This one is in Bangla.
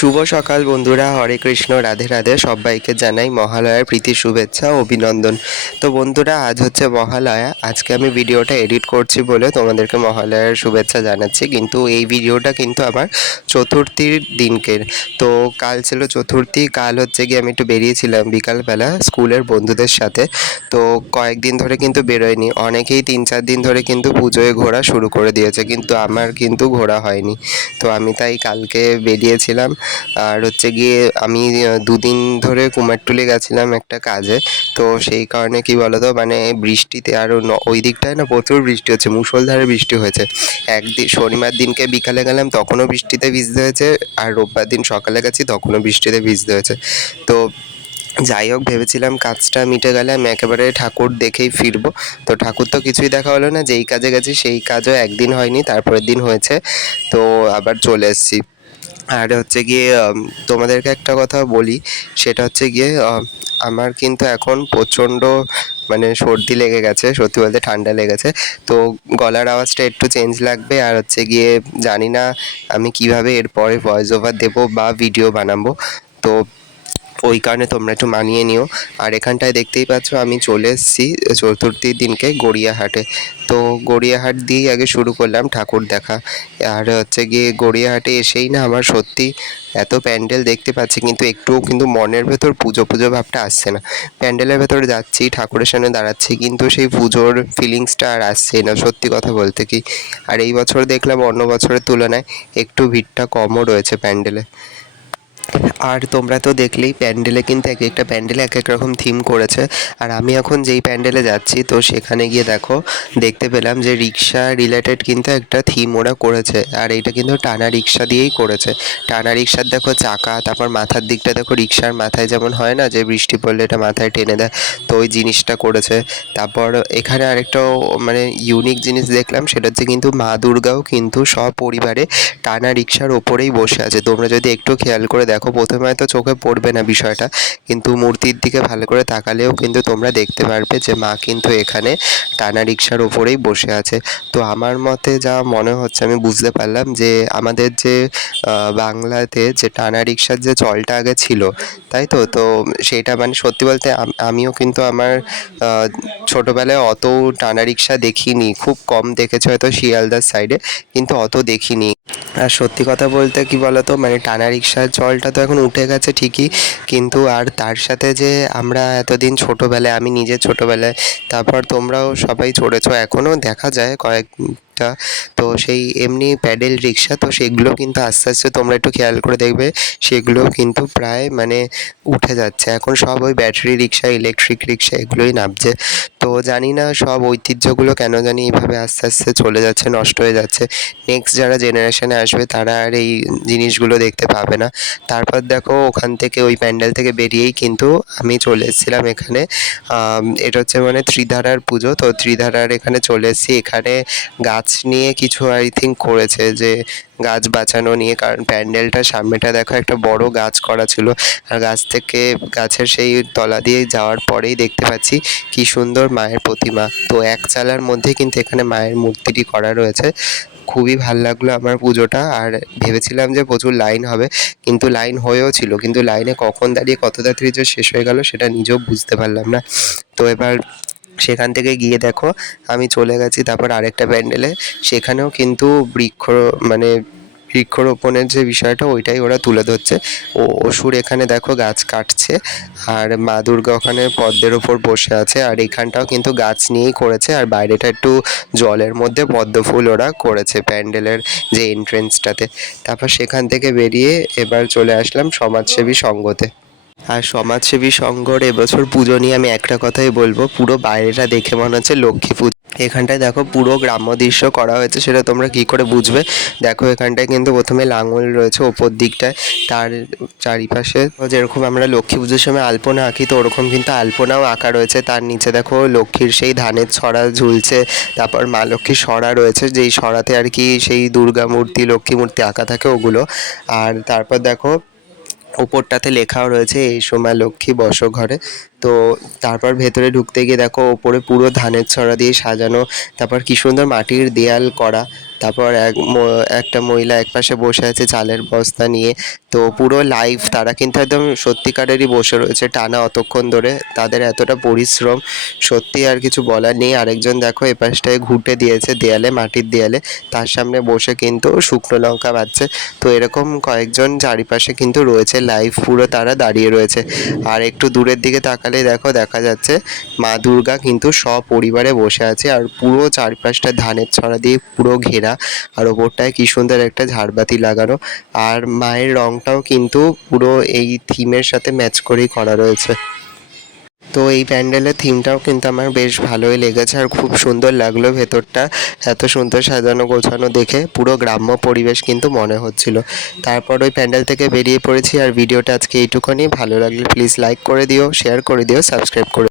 শুভ সকাল বন্ধুরা, হরে কৃষ্ণ, রাধে রাধে। সবাইকে জানাই মহালয়ার প্রীতি, শুভেচ্ছা অভিনন্দন। তো বন্ধুরা, আজ হচ্ছে মহালয়া। আজকে আমি ভিডিওটা এডিট করছি বলে তোমাদেরকে মহালয়ার শুভেচ্ছা জানাচ্ছি। কিন্তু এই ভিডিওটা কিন্তু আমার চতুর্থীর দিনকের। তো কাল ছিল চতুর্থী, কাল হচ্ছে গিয়ে আমি একটু বেরিয়েছিলাম বিকালবেলা স্কুলের বন্ধুদের সাথে। তো কয়েকদিন ধরে কিন্তু বেরোয়নি। অনেকেই তিন চার দিন ধরে কিন্তু পুজোয় ঘোরা শুরু করে দিয়েছে। কিন্তু আমার কিন্তু ঘোরা হয়নি। তো আমি তাই কালকে বেরিয়েছিলাম। আর হচ্ছে গিয়ে আমি দুদিন ধরে কুমারটুলি গেছিলাম একটা কাজে। তো সেই কারণে কি বলতো মানে বৃষ্টিতে আরও ওই দিকটায় না প্রচুর বৃষ্টি হচ্ছে, মুষলধারে বৃষ্টি হয়েছে। একদিন, শনিবার দিনকে বিকালে গেলাম, তখনও বৃষ্টিতে ভিজতে হয়েছে, আর রোববার দিন সকালে গেছি, তখনও বৃষ্টিতে ভিজতে হয়েছে। তো যাই হোক, ভেবেছিলাম কাজটা মিটে গেলে আমি একেবারে ঠাকুর দেখেই ফিরবো। তো ঠাকুর তো কিছুই দেখা হলো না, যেই কাজে গেছি সেই কাজও একদিন হয়নি, তারপরের দিন হয়েছে। তো আবার চলে এসেছি। আর হচ্ছে গিয়ে তোমাদেরকে একটা কথা বলি, সেটা হচ্ছে গিয়ে আমার কিন্তু এখন প্রচণ্ড মানে সর্দি লেগে গেছে, সত্যি বলতে ঠান্ডা লেগেছে। তো গলার আওয়াজটা একটু চেঞ্জ লাগবে, আর হচ্ছে গিয়ে জানি না আমি কীভাবে এরপরে ভয়েস ওভার দেবো বা ভিডিও বানাবো। তো ওই কারণে তোমরা একটু মানিয়ে নিও। আর এখানটায় দেখতেই পাচ্ছ, আমি চলে এসেছি চতুর্থীর দিনকে গড়িয়াহাটে। তো গড়িয়াহাট দিয়েই আগে শুরু করলাম ঠাকুর দেখা। আর হচ্ছে গিয়ে গড়িয়াহাটে এসেই না আমার সত্যি এত প্যান্ডেল দেখতে পাচ্ছি, কিন্তু একটুও কিন্তু মনের ভেতর পুজো পুজো ভাবটা আসছে না। প্যান্ডেলের ভেতর যাচ্ছি, ঠাকুরের সামনে দাঁড়াচ্ছি, কিন্তু সেই পুজোর ফিলিংসটা আর আসছেই না, সত্যি কথা বলতে কি। আর এই বছর দেখলাম অন্য বছরের তুলনায় একটু ভিড়টা কমও রয়েছে প্যান্ডেলে। আর তোমরা তো দেখলেই প্যান্ডেলে কিন্তু এক একটা প্যান্ডেলে এক এক রকম থিম করেছে। আর আমি এখন যেই প্যান্ডেলে যাচ্ছি, তো সেখানে গিয়ে দেখো, দেখতে পেলাম যে রিক্সা রিলেটেড কিন্তু একটা থিম ওরা করেছে। আর এটা কিন্তু টানা রিক্সা দিয়েই করেছে। টানা রিক্সার দেখো চাকা, তারপর মাথার দিকটা দেখো রিক্সার মাথায় যেমন হয় না, যে বৃষ্টি পড়লে এটা মাথায় টেনে দেয়, তো ওই জিনিসটা করেছে। তারপর এখানে আরেকটাও মানে ইউনিক জিনিস দেখলাম, সেটা হচ্ছে কিন্তু মা দুর্গাও কিন্তু সপরিবারে টানা রিক্সার ওপরেই বসে আছে। তোমরা যদি একটু খেয়াল করে দেখো প্রথমে হয়তো চোখে পড়বে না বিষয়টা, কিন্তু মূর্তির দিকে ভালো করে তাকালেও কিন্তু তোমরা দেখতে পারবে যে মা কিন্তু এখানে টানা রিক্সার ওপরেই বসে আছে। তো আমার মতে যা মনে হচ্ছে আমি বুঝতে পারলাম যে আমাদের যে বাংলাতে যে টানা রিক্সার যে চলটা আগে ছিল, তাই তো? তো সেটা মানে সত্যি বলতে আমিও কিন্তু আমার ছোটোবেলায় অত টানা রিক্সা দেখিনি, খুব কম দেখেছি হয়তো শিয়ালদার সাইডে কিন্তু অত দেখিনি। আর সত্যি কথা বলতে কি বলতো মানে টানা রিক্সার জলটা তো এখন উঠে গেছে ঠিকই, কিন্তু আর তার সাথে যে আমরা এতদিন ছোটোবেলায়, আমি নিজে ছোটোবেলায়, তারপর তোমরাও সবাই চড়েছ এখনও দেখা যায় কয়েকটা তো সেই এমনি প্যাডেল, রিক্সা, তো সেগুলো কিন্তু আস্তে আস্তে তোমরা একটু খেয়াল করে দেখবে, সেগুলো কিন্তু প্রায় মানে উঠে যাচ্ছে। এখন সব ওই ব্যাটারি রিক্সা, ইলেকট্রিক রিক্সা এগুলোই নামছে। তো জানি না সব ঐতিহ্যগুলো কেন জানি এইভাবে আস্তে আস্তে চলে যাচ্ছে, নষ্ট হয়ে যাচ্ছে। নেক্সট যারা জেনারেশনে আসবে, তারা আর এই জিনিসগুলো দেখতে পাবে না। তারপর দেখো, ওখান থেকে ওই প্যান্ডেল থেকে বেরিয়েই কিন্তু আমি চলে এসেছিলাম এখানে। এটা হচ্ছে মানে ত্রিধারার পুজো, তো ত্রিধারার এখানে চলে এসেছি। এখানে গাছ নিয়ে কিছু আই থিঙ্ক করেছে যে গাছ বাঁচানো নিয়ে। কারণ প্যান্ডেলটার সামনেটা দেখো, একটা বড় গাছ করা ছিল। আর গাছ থেকে, গাছের সেই তলা দিয়ে যাওয়ার পরেই দেখতে পাচ্ছি কি সুন্দর মায়ের প্রতিমা। তো এক চালার মধ্যে কিন্তু এখানে মায়ের মূর্তিটি করা রয়েছে। খুবই ভালো লাগল আমার পুজোটা। আর ভেবেছিলাম যে প্রচুর লাইন হবে, কিন্তু লাইন হয়েও ছিল। কিন্তু লাইনে কখন দাঁড়িয়ে কত তাড়াতাড়ি যে শেষ হয়ে গেল, সেটা নিজেও বুঝতে পারলাম না। তো এবার সেখান থেকে গিয়ে দেখো, আমি চলে গেছি তারপর আরেকটা প্যান্ডেলে। সেখানেও কিন্তু বৃক্ষ মানে বৃক্ষরোপণের যে বিষয়টা, ওইটাই ওরা তুলে ধরছে। ও, অসুর এখানে দেখো গাছ কাটছে, আর মা দুর্গা ওখানে পদ্মের ওপর বসে আছে, আর এখানটাও কিন্তু গাছ নিয়েই করেছে, আর বাইরেটা একটু জলের মধ্যে পদ্ম ফুল ওরা করেছে প্যান্ডেলের যে এন্ট্রেন্সটাতে তারপর সেখান থেকে বেরিয়ে এবার চলে আসলাম সমাজসেবী সঙ্গতে। আর সমাজসেবী সংঘর এবছর পুজো নিয়ে আমি একটা কথাই বলব, পুরো বাইরেটা দেখে মনে হচ্ছে লক্ষ্মী পুজো। এখানটায় দেখো পুরো গ্রাম্য দৃশ্য করা হয়েছে, সেটা তোমরা কি করে বুঝবে? দেখো এখানটায় কিন্তু প্রথমে লাঙল রয়েছে ওপর দিকটায়, তার চারিপাশে যেরকম আমরা লক্ষ্মী পুজোর সময় আলপনা আঁকি তো ওরকম কিন্তু আলপনাও আঁকা রয়েছে, তার নিচে দেখো লক্ষ্মীর সেই ধানের ছড়া ঝুলছে, তারপর মা লক্ষ্মীর সরা রয়েছে, যেই সরাতে আর কি সেই দুর্গা মূর্তি, লক্ষ্মী মূর্তি আঁকা থাকে ওগুলো, আর তারপর দেখো ওপরটাতে লেখাও রয়েছে, এই সময় লক্ষ্মী বসো ঘরে। তো তারপর ভেতরে ঢুকতে গিয়ে দেখো, ওপরে পুরো ধানের ছড়া দিয়ে সাজানো, তারপর কি সুন্দর মাটির দেয়াল করা। তারপর এক একটা মহিলা একপাশে বসে আছে চালের বস্তা নিয়ে। তো পুরো লাইভ তারা কিন্তু একদম সত্যিকারেরই বসে রয়েছে টানা অতক্ষণ ধরে। তাদের এতটা পরিশ্রম, সত্যি আর কিছু বলার নেই। আরেকজন দেখো এপাশটায় ঘুটে দিয়েছে দেয়ালে, মাটির দেয়ালে। তার সামনে বসে কিন্তু শুকনো লঙ্কা বাচ্ছে তো এরকম কয়েকজন চারিপাশে কিন্তু রয়েছে লাইভ পুরো তারা দাঁড়িয়ে রয়েছে। আর একটু দূরের দিকে তাকালে দেখো, দেখা যাচ্ছে মা দুর্গা কিন্তু সপরিবারে বসে আছে। আর পুরো চারপাশটা ধানের ছড়া দিয়ে পুরো ঘেরা আর ওপরটায় কি সুন্দর একটা ঝাড়বাতি লাগানো। আর মায়ের রংটাও কিন্তু পুরো এই থিমের সাথে ম্যাচ করেই করা রয়েছে। তো এই প্যান্ডেলের থিমটাও কিন্তু আমার বেশ ভালোই লেগেছে আর খুব সুন্দর লাগল ভেতরটা। এত সুন্দর সাজানো গোছানো দেখে পুরো গ্রাম্য পরিবেশ কিন্তু মনে হচ্ছিল। তারপর ওই প্যান্ডেল থেকে বেরিয়ে পড়েছি আর ভিডিওটা আজকে এইটুকুনি। ভালো লাগলে প্লিজ লাইক করে দিও শেয়ার করে দিও সাবস্ক্রাইব করে